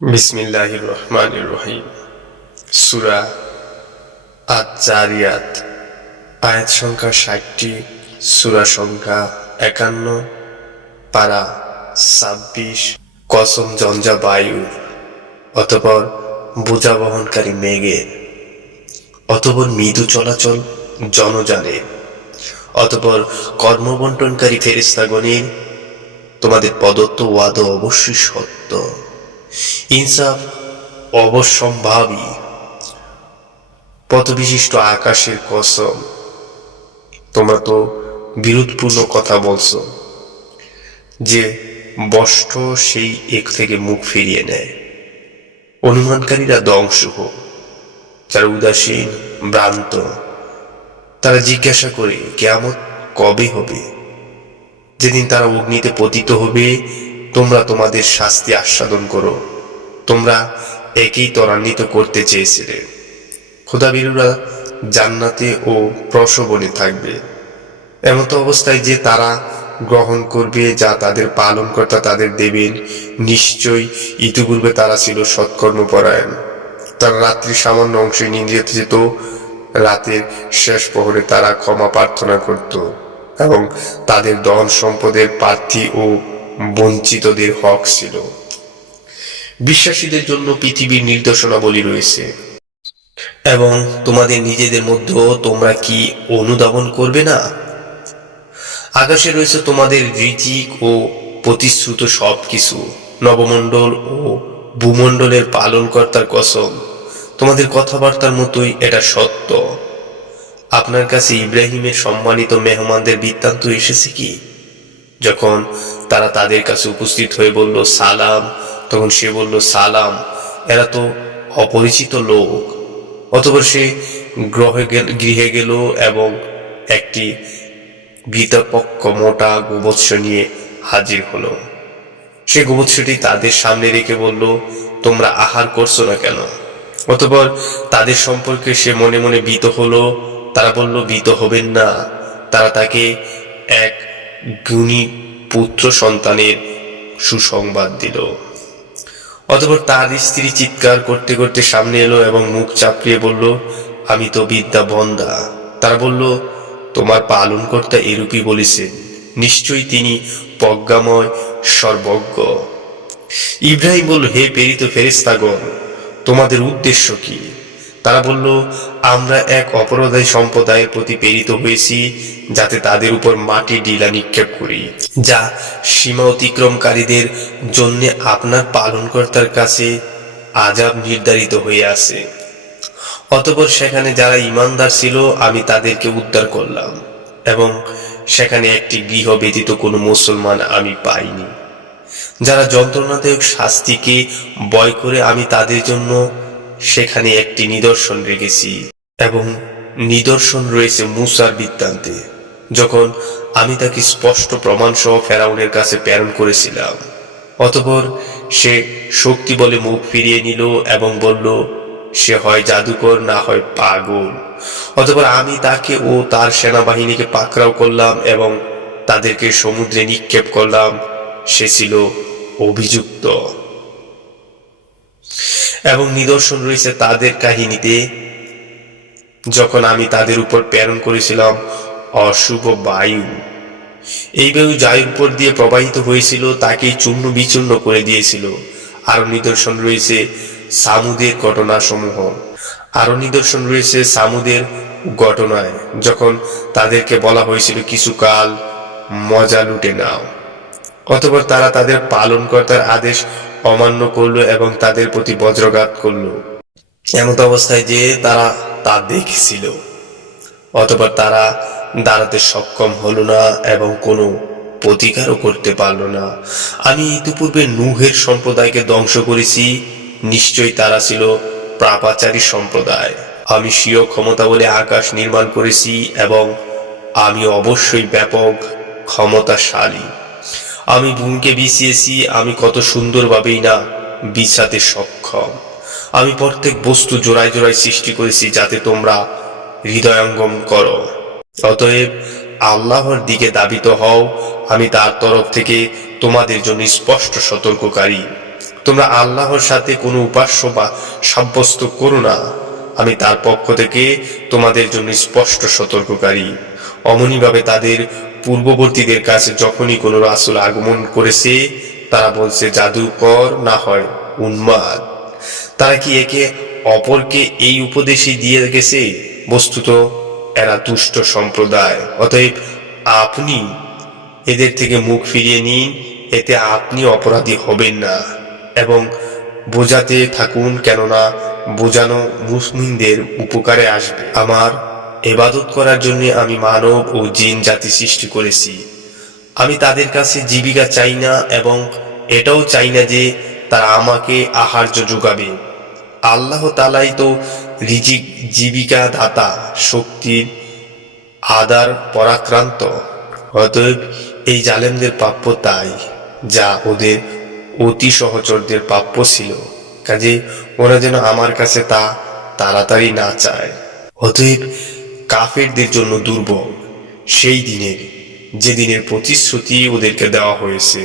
বিসমিল্লাহির রহমানির রহিম। সূরা আয-যারিয়াত। আয়াত সংখ্যা ৬০টি, সূরা সংখ্যা ৫১, পারা ২৬। কসম ঝঞ্ঝা বায়ুর, অতঃপর বোঝা বহনকারী মেঘের, অতঃপর মৃদু চলাচল জনযানের, অতঃপর কর্মবণ্টনকারী ফেরেশতাগণের। তোমাদের প্রদত্ত ওয়াদা অবশ্যই সত্য, ইনসাফ অবশ্যম্ভাবী। পথবিশিষ্ট আকাশের কসম, তোমরা তো বিরোধপূর্ণ কথা বলছো যে বষ্ট সেই এক থেকে মুখ ফিরিয়ে নেয়। অনুমানকারীরা ধ্বংস হোক, যারা উদাসীন ভ্রান্ত। তারা জিজ্ঞাসা করে কিয়ামত কবে হবে? যেদিন তারা অগ্নিতে পতিত হবে। তোমরা তোমাদের শাস্তি আস্বাদন করো। তোমরা একেই ত্বরান্বিত করতে চেয়েছিলে। খোদাভীরুরা জান্নাতে ও প্রসবনে থাকবে, এমত অবস্থায় যে তারা গ্রহণ করবে যা তাদের পালনকর্তা তাদের দেবেন। নিশ্চয়ই ইতিপূর্বে তারা ছিল সৎকর্মপরায়ণ। তারা রাত্রির সামান্য অংশে নিদ্রিত যেত। রাতের শেষ প্রহরে তারা ক্ষমা প্রার্থনা করত এবং তাদের ধন সম্পদের প্রার্থী ও বঞ্চিতদের হক ছিল। বিশ্বাসীদের জন্য পৃথিবীর নির্দেশনাবলী রয়েছে, এবং তোমাদের নিজেদের মধ্যেও তোমরা কি অনুধাবন করবে না? আকাশে রয়েছে তোমাদের রিজিক ও প্রতিশ্রুত সবকিছু। নবমণ্ডল ও ভূমণ্ডলের পালনকর্তার কসম, তোমাদের কথাবার্তার মতোই এটা সত্য। আপনার কাছে ইব্রাহিমের সম্মানিত মেহমানদের বৃত্তান্ত এসেছে কি? যখন তারা তাদের কাছে উপস্থিত হয়ে বলল সালাম, তখন সে বলল সালাম, এরা তো অপরিচিত লোক। অতঃপর সে গৃহে গেল এবং একটি ঘৃতপক্ষ মোটা গোবৎস নিয়ে হাজির হলো। সে গোবৎসটি তাদের সামনে রেখে বলল, তোমরা আহার করছো না কেন? অতঃপর তাদের সম্পর্কে সে মনে মনে ভীত হলো। তারা বলল, ভীত হবেন না। তারা তাকে এক গুণী পুত্র সন্তানের সুসংবাদ দিল। অতঃপর তার স্ত্রী চিৎকার করতে করতে সামনে এলো এবং মুখ চাপড়িয়ে বলল, আমি তো বিদ্যা বন্দা। তারা বলল, তোমার পালনকর্তা এরূপই বলেছেন, নিশ্চয়ই তিনি প্রজ্ঞাময় সর্বজ্ঞ। ইব্রাহিম বলল, হে প্রেরিত ফেরেশতাগণ, তোমাদের উদ্দেশ্য কি? তারা বলল, আমরা এক অপরাধী সম্প্রদায়ের প্রতি প্রেরিত হয়েছি, যাতে তাদের উপর মাটি ঢিলা নিক্ষেপ করি, যা সীমা অতিক্রমকারীদের জন্য আপনার পালনকর্তার কাছে আযাব নির্ধারিত হয়ে আছে। অতঃপর সেখানে যারা ঈমানদার ছিল আমি তাদেরকে উদ্ধার করলাম, এবং সেখানে একটি গৃহ ব্যতীত কোনো মুসলমান আমি পাইনি। যারা যন্ত্রণাদায়ক শাস্তিকে ভয় করে আমি তাদের জন্য সেখানে একটি নিদর্শন রেখেছি, এবং নিদর্শন রয়েছে মূসার বৃত্তান্তে, যখন আমি তাকে স্পষ্ট প্রমাণ সহ ফেরাউনের কাছে প্রেরণ করেছিলাম। অতঃপর সে শক্তি বলে মুখ ফিরিয়ে নিল এবং বলল, সে হয় জাদুকর না হয় পাগল। অতঃপর আমি তাকে ও তার সেনাবাহিনীকে পাকড়াও করলাম এবং তাদেরকে সমুদ্রে নিক্ষেপ করলাম। সে ছিল অভিযুক্ত। এবং নিদর্শন রয়েছে তাদের কাহিনীতে, যখন আমি তাদের উপর প্রেরণ করেছিলাম অশুভ বায়ু। এই বায়ু যার উপর দিয়ে প্রবাহিত হয়েছিল তাকেই চূর্ণ বিচূর্ণ করে দিয়েছিল। আরো নিদর্শন রয়েছে সামুদের ঘটনাসমূহ। আরো নিদর্শন রয়েছে সামুদের ঘটনায়, যখন তাদেরকে বলা হয়েছিল কিছুকাল মজা লুটে নাও। অতঃপর তারা তাদের পালনকর্তার আদেশ অমান্য করল এবং তাদের প্রতি বজ্রঘাত করল, এমত অবস্থায় যে তারা তা দেখছিল। অতঃপর তারা দাঁড়াতে সক্ষম হলো না এবং কোনো প্রতিকারও করতে পারল না। আমি ইতিপূর্বে নূহের সম্প্রদায়কে ধ্বংস করেছি, নিশ্চয়ই তারা ছিল পাপাচারী সম্প্রদায়। আমি স্বীয় ক্ষমতা বলে আকাশ নির্মাণ করেছি এবং আমি অবশ্যই ব্যাপক ক্ষমতাশালী। আমি ভূমিকে বিছিয়েছি, আমি কত সুন্দরভাবেই না বিছাতে সক্ষম। আমি প্রত্যেক বস্তু জোড়ায় জোড়ায় সৃষ্টি করেছি যাতে তোমরা হৃদয়ঙ্গম করো। অতএব আল্লাহর দিকে ধাবিত হও, আমি তার তরফ থেকে তোমাদের জন্য স্পষ্ট সতর্ককারী। তোমরা আল্লাহর সাথে কোনো উপাস্য বা সাব্যস্ত করো না, আমি তার পক্ষ থেকে তোমাদের জন্য স্পষ্ট সতর্ককারী। অমনিভাবে তাদের পূর্ববর্তীদের কাছে যখনই কোনো রাসূল আগমন করেছে, তারা বলছে জাদুকর, না হয় উন্মাদ। তারা কি একে অপরকে এই উপদেশই দিয়ে গেছে? বস্তুত এরা দুষ্ট সম্প্রদায়। অতএব আপনি এদের থেকে মুখ ফিরিয়ে নিন, এতে আপনি অপরাধী হবেন না, এবং বোঝাতে থাকুন, কেননা বোঝানো মুসলিমদের উপকারে আসবে। আমার ইবাদত করার জন্য আমি মানব ও জিন জাতি সৃষ্টি করেছি। আমি তাদের কাছে জীবিকা চাই না, এবং এটাও চাই না যে তারা আমাকে আহার্য যোগাবে। আল্লাহ তাআলাই তো রিজিক, জীবিকা দাতা, শক্তির আদার পরাক্রান্ত। অতএব এই জালেমদের প্রাপ্য তাই, যা ওদের অতি সহচরদের প্রাপ্য ছিল। কাজে ওরা যেন আমার কাছে তা তাড়াতাড়ি না চায়। অতএব কাফেরদের জন্য দুর্ভোগ সেই দিনের, যে দিনের প্রতিশ্রুতি ওদেরকে দেওয়া হয়েছে।